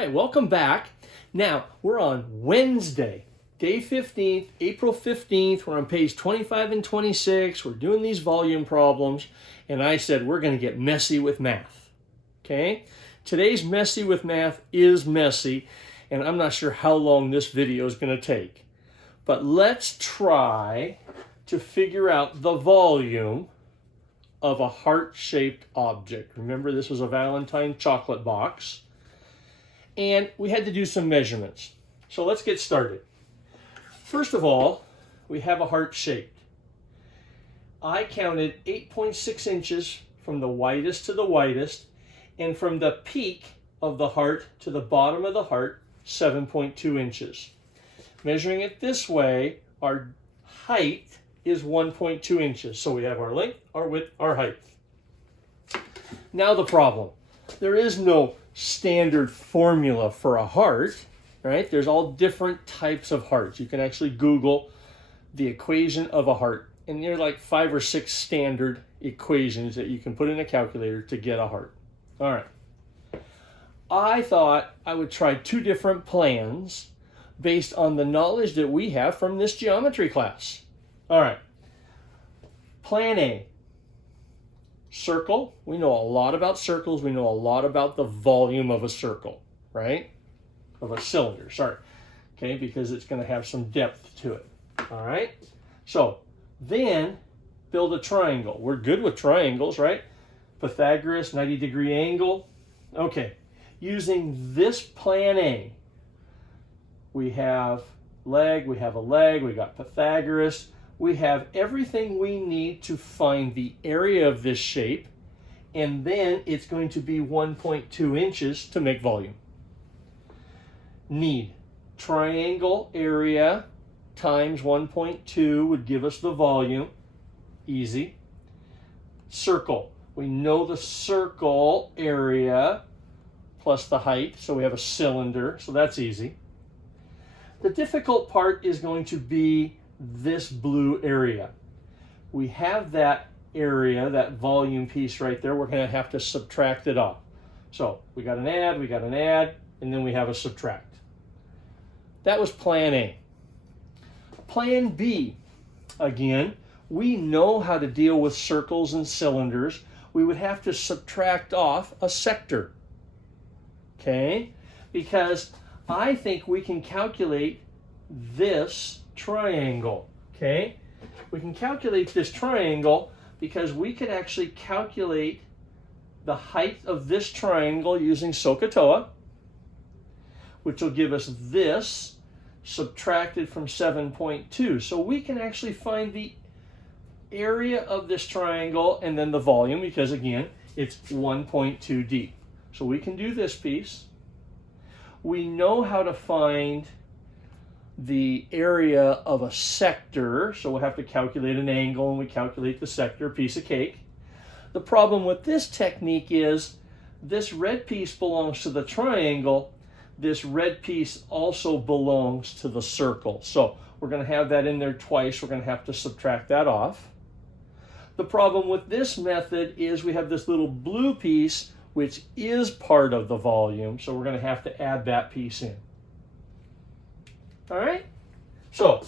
right, welcome back. Now, we're on Wednesday, day 15th, April 15th. We're on page 25 and 26. We're doing these volume problems, and I said we're going to get messy with math. Okay? Today's messy with math is messy, and I'm not sure how long this video is going to take. But let's try to figure out the volume of a heart-shaped object. Remember, this was a Valentine chocolate box. And we had to do some measurements. So let's get started. First of all, we have a heart shaped. I counted 8.6 inches from the widest to the widest, and from the peak of the heart to the bottom of the heart, 7.2 inches. Measuring it this way, our height is 1.2 inches. So we have our length, our width, our height. Now the problem. There is no standard formula for a heart, right? There's all different types of hearts. You can actually Google the equation of a heart, and there are like 5 or 6 standard equations that you can put in a calculator to get a heart. All right. I thought I would try 2 different plans based on the knowledge that we have from this geometry class. All right. Plan A. Circle. We know a lot about circles. We know a lot about the volume of a circle, right? Of a cylinder, sorry. Okay, because it's going to have some depth to it. All right? So, then build a triangle. We're good with triangles, right? Pythagoras, 90-degree angle. Okay, using this plan A, we have leg, we have a leg, we got Pythagoras. We have everything we need to find the area of this shape, and then it's going to be 1.2 inches to make volume. Need triangle area times 1.2 would give us the volume. Easy. Circle. We know the circle area plus the height, so we have a cylinder, so that's easy. The difficult part is going to be this blue area. We have that area, that volume piece right there. We're going to have to subtract it off. So we got an add, and then we have a subtract. That was plan A. Plan B, again, we know how to deal with circles and cylinders. We would have to subtract off a sector. Okay? Because I think we can calculate this triangle, okay? We can calculate this triangle because we could actually calculate the height of this triangle using SOHCAHTOA, which will give us this subtracted from 7.2. So we can actually find the area of this triangle and then the volume because, again, it's 1.2 deep. So we can do this piece. We know how to find the area of a sector, so we'll have to calculate an angle, and we calculate the sector, piece of cake. The problem with this technique is this red piece belongs to the triangle. This red piece also belongs to the circle. So we're going to have that in there twice. We're going to have to subtract that off. The problem with this method is we have this little blue piece, which is part of the volume, so we're going to have to add that piece in. All right, so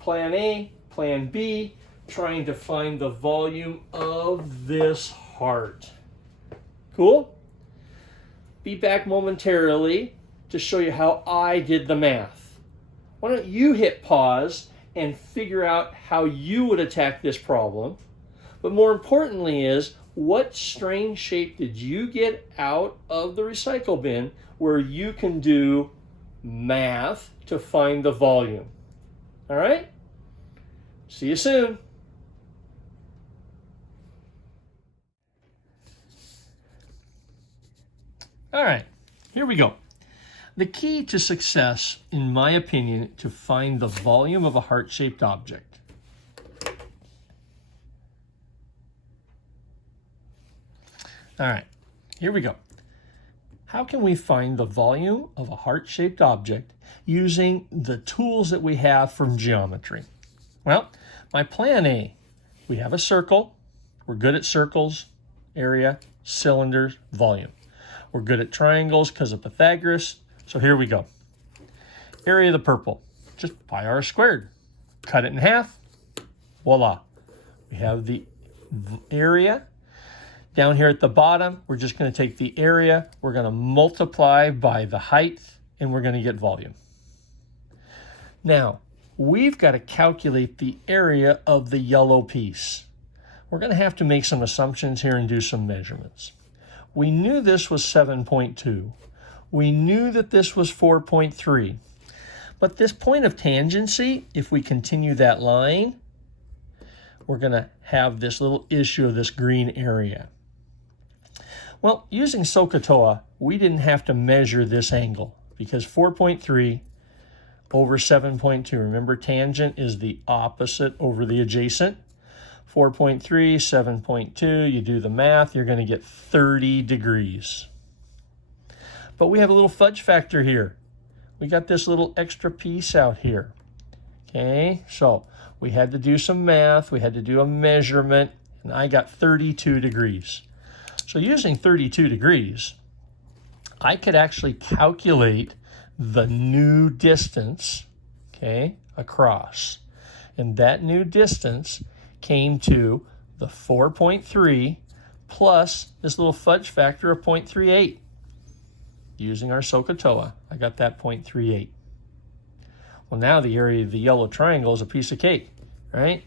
plan A, plan B, trying to find the volume of this heart. Cool? Be back momentarily to show you how I did the math. Why don't you hit pause and figure out how you would attack this problem? But more importantly is, what strange shape did you get out of the recycle bin where you can do math to find the volume? All right? See you soon. All right, here we go. The key to success, in my opinion, to find the volume of a heart-shaped object. All right, here we go. How can we find the volume of a heart-shaped object using the tools that we have from geometry? Well, my plan A, we have a circle. We're good at circles, area, cylinders, volume. We're good at triangles because of Pythagoras. So here we go. Area of the purple, just pi r squared. Cut it in half. Voila. We have the area. Down here at the bottom, we're just going to take the area. We're going to multiply by the height, and we're going to get volume. Now, we've got to calculate the area of the yellow piece. We're going to have to make some assumptions here and do some measurements. We knew this was 7.2. We knew that this was 4.3. But this point of tangency, if we continue that line, we're going to have this little issue of this green area. Well, using SOHCAHTOA, we didn't have to measure this angle because 4.3 over 7.2, remember tangent is the opposite over the adjacent. 4.3, 7.2, you do the math, you're going to get 30 degrees. But we have a little fudge factor here. We got this little extra piece out here. Okay, so we had to do some math, we had to do a measurement, and I got 32 degrees. So using 32 degrees, I could actually calculate the new distance, okay, across. And that new distance came to the 4.3 plus this little fudge factor of 0.38. Using our SOHCAHTOA, I got that 0.38. Well, now the area of the yellow triangle is a piece of cake, right?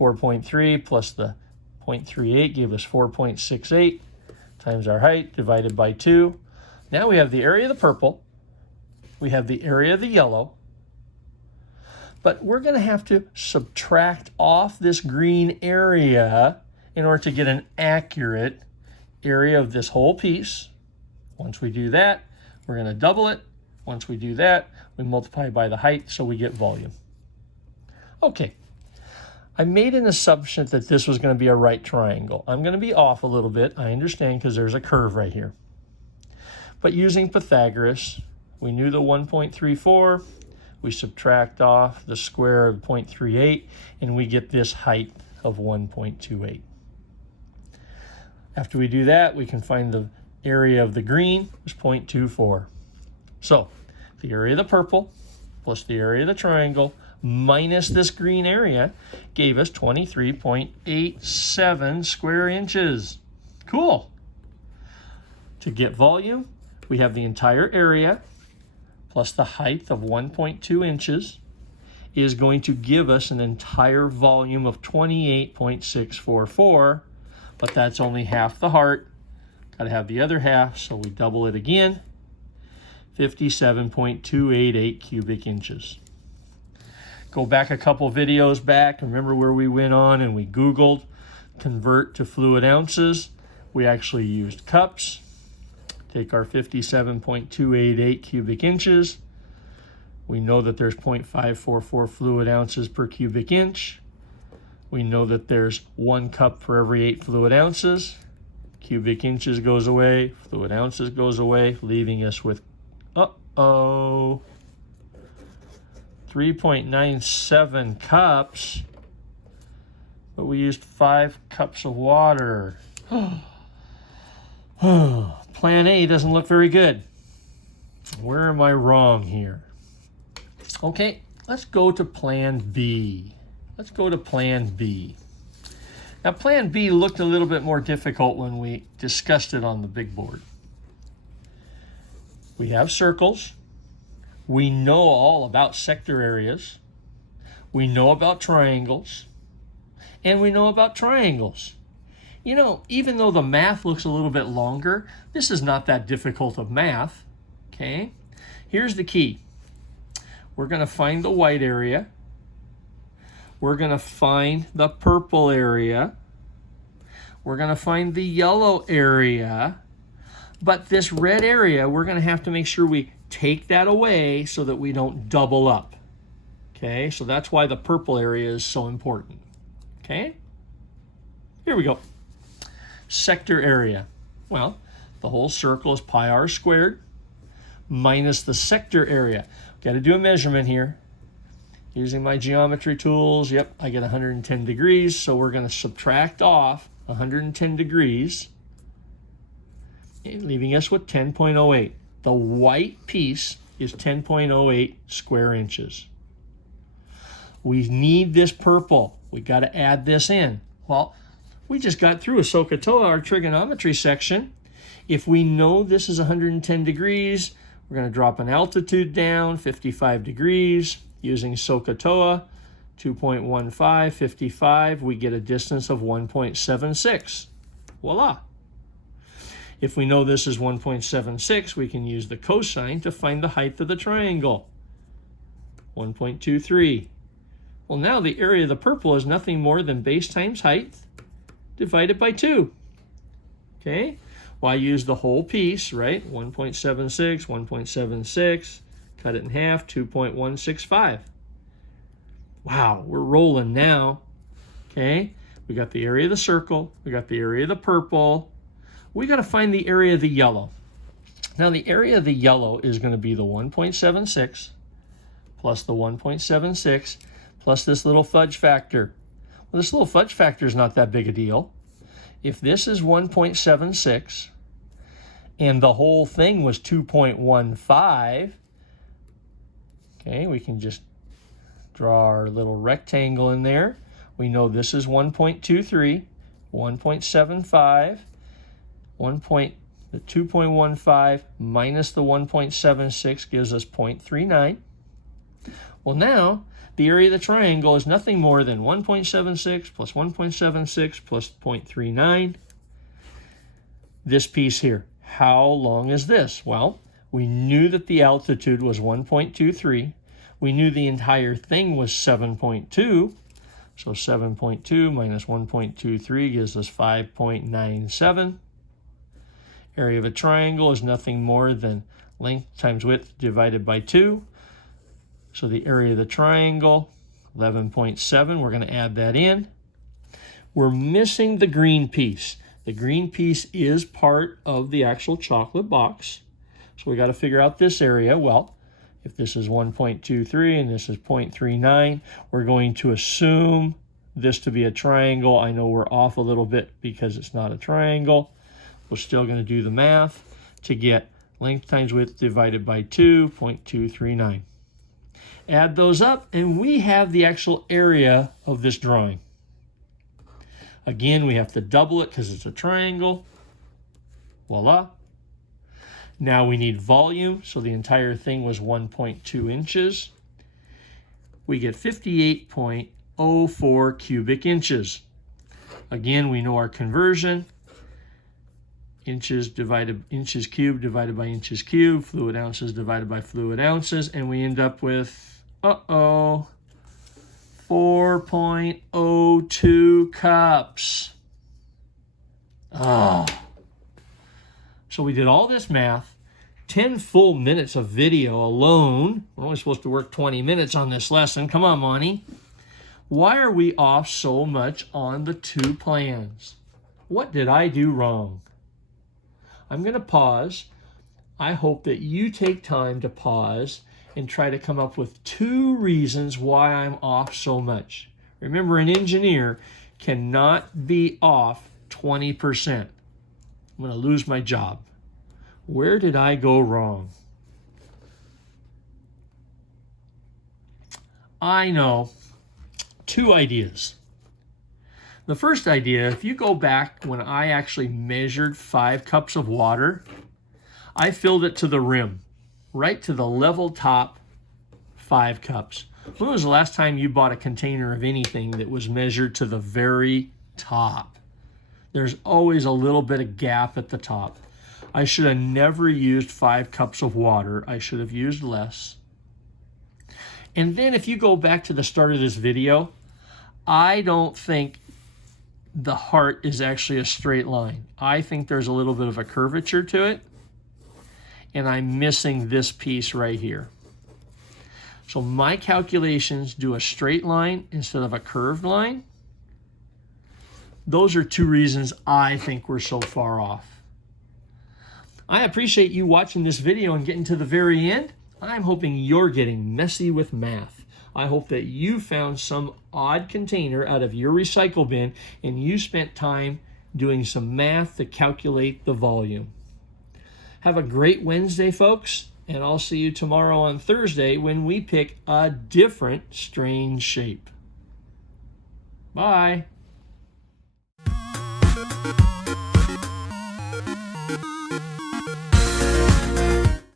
4.3 plus the 0.38 gave us 4.68 times our height divided by 2. Now we have the area of the purple. We have the area of the yellow. But we're going to have to subtract off this green area in order to get an accurate area of this whole piece. Once we do that, we're going to double it. Once we do that, we multiply by the height, so we get volume. Okay, I made an assumption that this was going to be a right triangle. I'm going to be off a little bit, I understand, because there's a curve right here. But using Pythagoras, we knew the 1.34. We subtract off the square of 0.38, and we get this height of 1.28. After we do that, we can find the area of the green is 0.24. So the area of the purple plus the area of the triangle minus this green area gave us 23.87 square inches. Cool. To get volume, we have the entire area plus the height of 1.2 inches is going to give us an entire volume of 28.644, but that's only half the heart. Got to have the other half, so we double it again. 57.288 cubic inches. Go back a couple videos back. Remember where we went on and we Googled convert to fluid ounces. We actually used cups. Take our 57.288 cubic inches. We know that there's 0.544 fluid ounces per cubic inch. We know that there's 1 cup for every 8 fluid ounces. Cubic inches goes away, fluid ounces goes away, leaving us with, 3.97 cups, but we used 5 cups of water. Plan A doesn't look very good. Where am I wrong here? Okay, let's go to Plan B. Let's go to Plan B. Now, Plan B looked a little bit more difficult when we discussed it on the big board. We have circles. We know all about sector areas. We know about triangles. And we know about triangles. You know, even though the math looks a little bit longer, this is not that difficult of math, okay? Here's the key. We're going to find the white area. We're going to find the purple area. We're going to find the yellow area. But this red area, we're going to have to make sure we take that away so that we don't double up. Okay, so that's why the purple area is so important. Okay, here we go. Sector area. Well, the whole circle is pi r squared minus the sector area. Got to do a measurement here. Using my geometry tools, yep, I get 110 degrees, so we're going to subtract off 110 degrees. leaving us with 10.08. The white piece is 10.08 square inches. We need this purple. We got to add this in. Well, we just got through a SOHCAHTOA, our trigonometry section. If we know this is 110 degrees, we're going to drop an altitude down, 55 degrees, using SOHCAHTOA, 2.15, 55, we get a distance of 1.76. Voila. If we know this is 1.76, we can use the cosine to find the height of the triangle, 1.23. Well, now the area of the purple is nothing more than base times height divided by 2. Okay? Well, I use the whole piece, right? 1.76, 1.76, cut it in half, 2.165. Wow, we're rolling now. Okay? We got the area of the circle, we got the area of the purple. We got to find the area of the yellow. Now, the area of the yellow is going to be the 1.76 plus the 1.76 plus this little fudge factor. Well, this little fudge factor is not that big a deal. If this is 1.76 and the whole thing was 2.15, okay, we can just draw our little rectangle in there. We know this is 1.23, 1.75, the 2.15 minus the 1.76 gives us 0.39. Well, now the area of the triangle is nothing more than 1.76 plus 1.76 plus 0.39. This piece here, how long is this? Well, we knew that the altitude was 1.23. We knew the entire thing was 7.2. So 7.2 minus 1.23 gives us 5.97. Area of a triangle is nothing more than length times width divided by 2. So the area of the triangle, 11.7, we're going to add that in. We're missing the green piece. The green piece is part of the actual chocolate box. So we got to figure out this area. Well, if this is 1.23 and this is 0.39, we're going to assume this to be a triangle. I know we're off a little bit because it's not a triangle. We're still going to do the math to get length times width divided by 2, 0.239. Add those up, and we have the actual area of this drawing. Again, we have to double it because it's a triangle. Voila. Now we need volume, so the entire thing was 1.2 inches. We get 58.04 cubic inches. Again, we know our conversion. Inches cubed divided by inches cubed, fluid ounces divided by fluid ounces, and we end up with, 4.02 cups. So we did all this math, 10 full minutes of video alone. We're only supposed to work 20 minutes on this lesson. Come on, Monty. Why are we off so much on the two plans? What did I do wrong? I'm going to pause. I hope that you take time to pause and try to come up with 2 reasons why I'm off so much. Remember, an engineer cannot be off 20%. I'm going to lose my job. Where did I go wrong? I know 2 ideas. The first idea, if you go back when I actually measured 5 cups of water, I filled it to the rim, right to the level top 5 cups. When was the last time you bought a container of anything that was measured to the very top? There's always a little bit of gap at the top. I should have never used 5 cups of water. I should have used less. And then if you go back to the start of this video, I don't think the heart is actually a straight line. I think there's a little bit of a curvature to it, and I'm missing this piece right here. So my calculations do a straight line instead of a curved line. Those are 2 reasons I think we're so far off. I appreciate you watching this video and getting to the very end. I'm hoping you're getting messy with math. I hope that you found some odd container out of your recycle bin and you spent time doing some math to calculate the volume. Have a great Wednesday, folks, and I'll see you tomorrow on Thursday when we pick a different strange shape. Bye.